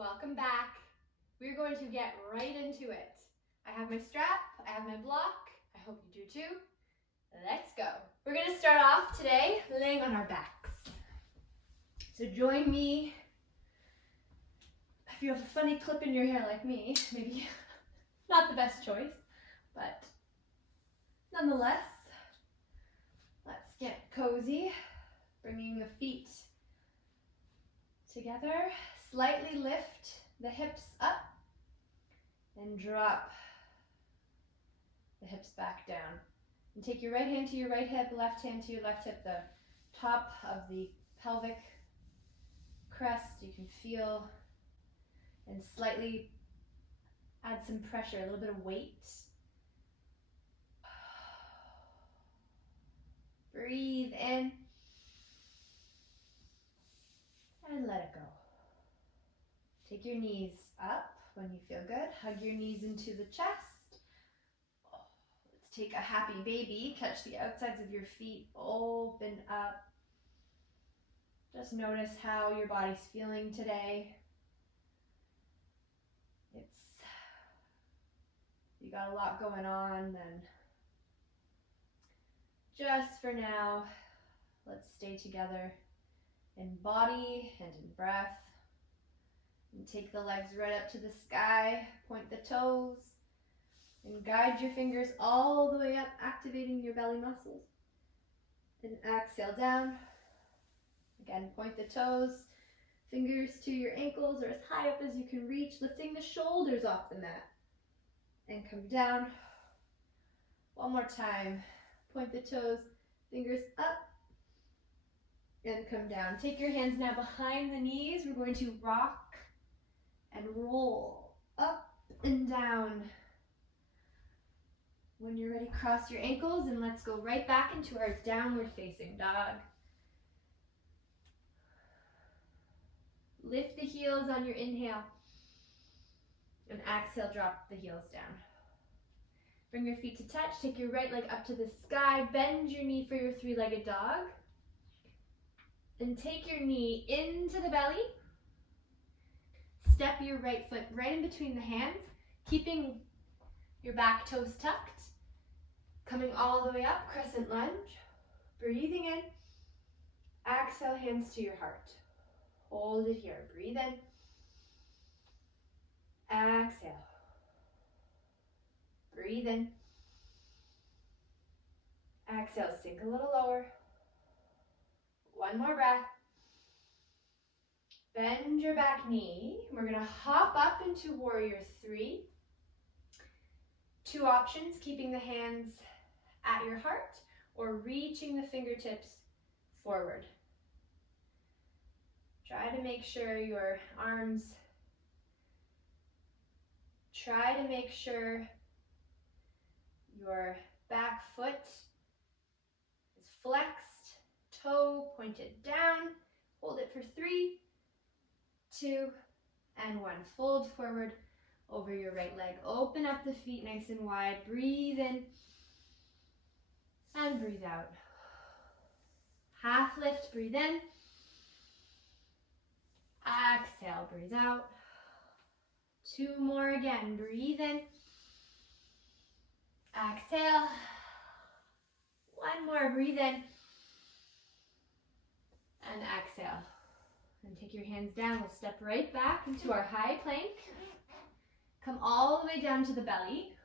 Welcome back. We're going to get right into it. I have my strap, I have my block. I hope you do too. Let's go. We're going to start off today laying on our backs. So join me. If you have a funny clip in your hair like me, maybe not the best choice, but nonetheless, let's get cozy. Bringing the feet together. Slightly lift the hips up and drop the hips back down. And take your right hand to your right hip, left hand to your left hip, the top of the pelvic crest you can feel, and slightly add some pressure, a little bit of weight. Breathe in and let it go. Take your knees up when you feel good. Hug your knees into the chest. Let's take a happy baby. Catch the outsides of your feet. Open up. Just notice how your body's feeling today. You got a lot going on, then just for now, let's stay together in body and in breath. And take the legs right up to the sky, point the toes, and guide your fingers all the way up, activating your belly muscles. Then exhale down. Again, point the toes, fingers to your ankles or as high up as you can reach, lifting the shoulders off the mat. And come down. One more time. Point the toes, fingers up, and come down. Take your hands now behind the knees. We're going to rock and roll up and down. When you're ready, cross your ankles and let's go right back into our downward facing dog. Lift the heels on your inhale and exhale, drop the heels down. Bring your feet to touch, take your right leg up to the sky, bend your knee for your three-legged dog, and take your knee into the belly. Step your right foot right in between the hands, keeping your back toes tucked. Coming all the way up, Crescent Lunge. Breathing in. Exhale, hands to your heart. Hold it here. Breathe in. Exhale. Breathe in. Exhale, sink a little lower. One more breath. Bend your back knee. We're going to hop up into Warrior 3. Two options, keeping the hands at your heart or reaching the fingertips forward. Try to make sure your back foot is flexed, toe pointed down. Hold it for 3, 2, and 1. Fold forward over your right leg. Open up the feet nice and wide. Breathe in and breathe out. Half lift, breathe in. Exhale, breathe out. 2 more again. Breathe in. Exhale. 1 more, breathe in. And exhale. And take your hands down. We'll step right back into our high plank. Come all the way down to the belly.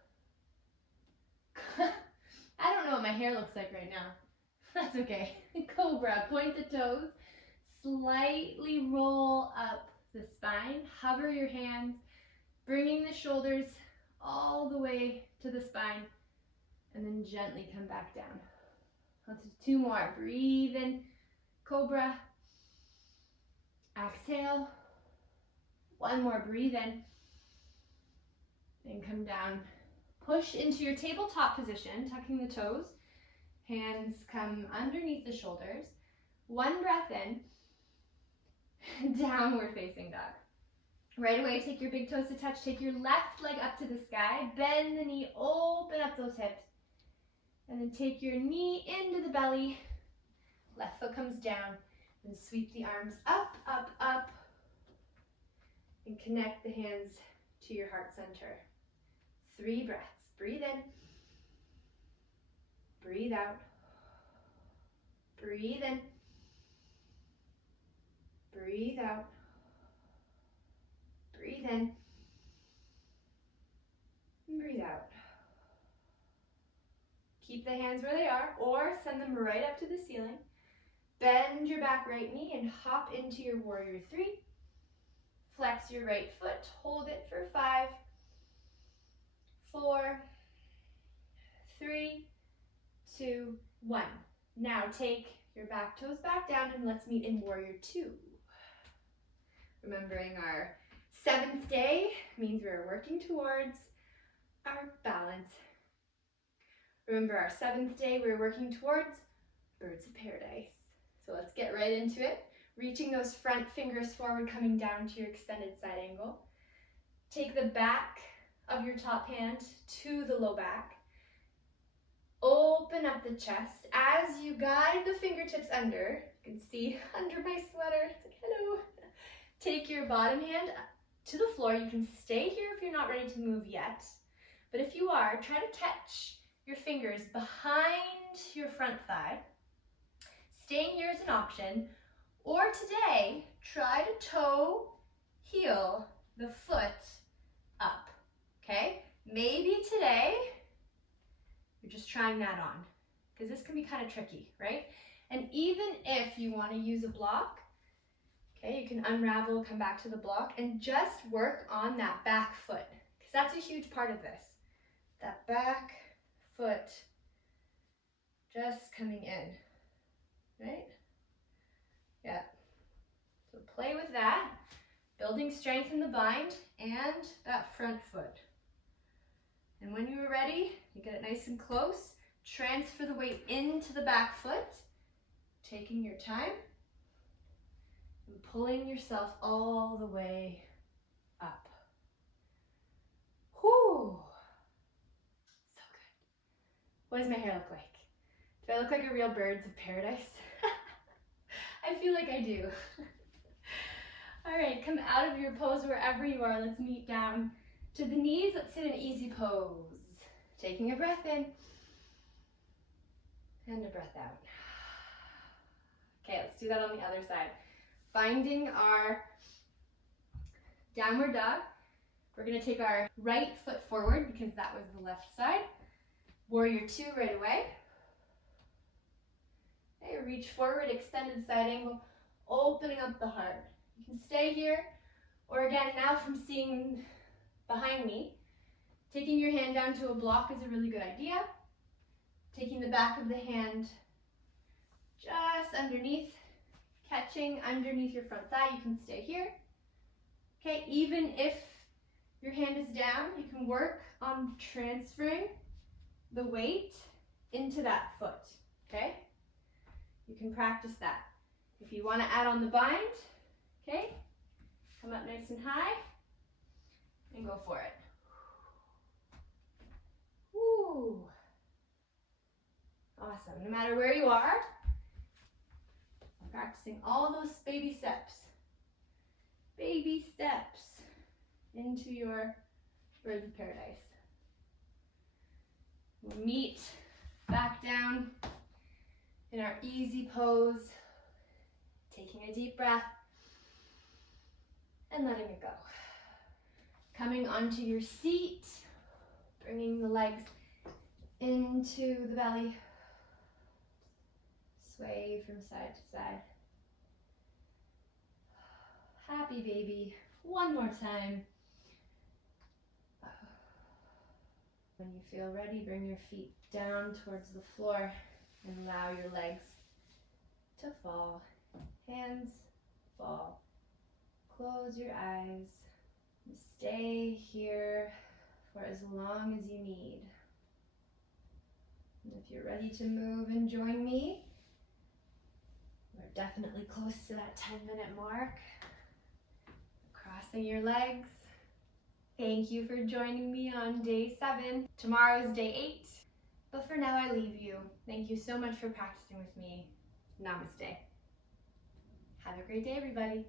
I don't know what my hair looks like right now. That's okay. Cobra, point the toes. Slightly roll up the spine. Hover your hands, bringing the shoulders all the way to the spine. And then gently come back down. Let's do 2 more. Breathe in, Cobra. Exhale. 1 more, breathe in. And come down. Push into your tabletop position, tucking the toes. Hands come underneath the shoulders. 1 breath in. Downward facing dog. Right away, take your big toes to touch. Take your left leg up to the sky. Bend the knee, open up those hips. And then take your knee into the belly. Left foot comes down. And sweep the arms up, up, up. and connect the hands to your heart center. 3 breaths. Breathe in. Breathe out. Breathe in. Breathe out. Breathe in. And breathe out. Keep the hands where they are or send them right up to the ceiling. Bend your back right knee and hop into your warrior 3. Flex your right foot. Hold it for 5, 4, 3, 2, 1. Now take your back toes back down and let's meet in warrior 2. Remembering our 7th day means we're working towards our balance. Remember our 7th day, we're working towards birds of paradise. So let's get right into it. Reaching those front fingers forward, coming down to your extended side angle. Take the back of your top hand to the low back. Open up the chest. As you guide the fingertips under, you can see under my sweater, it's like, hello. Take your bottom hand to the floor. You can stay here if you're not ready to move yet. But if you are, try to catch your fingers behind your front thigh. Staying here is an option. Or today, try to toe, heel the foot up, okay? Maybe today, you're just trying that on, because this can be kind of tricky, right? And even if you want to use a block, okay, you can unravel, come back to the block, and just work on that back foot, because that's a huge part of this. That back foot just coming in, right? Yeah. So play with that, building strength in the bind and that front foot. And when you are ready, you get it nice and close, transfer the weight into the back foot, taking your time and pulling yourself all the way up. Whoo! So good. What does my hair look like? Do I look like a real birds of paradise? I feel like I do. All right, come out of your pose wherever you are. Let's meet down to the knees. Let's sit in easy pose. Taking a breath in and a breath out. Okay, let's do that on the other side. Finding our downward dog. We're gonna take our right foot forward because that was the left side. Warrior 2 right away. Okay, reach forward, extended side angle, opening up the heart. You can stay here, or again, now from seeing behind me, taking your hand down to a block is a really good idea. Taking the back of the hand just underneath, catching underneath your front thigh, you can stay here. Okay, even if your hand is down, you can work on transferring the weight into that foot, okay? You can practice that. If you want to add on the bind, okay, come up nice and high and go for it. Woo. Awesome. No matter where you are, practicing all those baby steps. Baby steps into your birds of paradise. We'll meet back down in our easy pose, taking a deep breath and letting it go. Coming onto your seat, bringing the legs into the belly. Sway from side to side. Happy baby. One more time. When you feel ready, bring your feet down towards the floor and allow your legs to fall. Hands fall. Close your eyes and stay here for as long as you need. And if you're ready to move and join me, we're definitely close to that 10-minute mark. Crossing your legs. Thank you for joining me on day 7. Tomorrow is day 8. But for now, I leave you. Thank you so much for practicing with me. Namaste. Have a great day, everybody.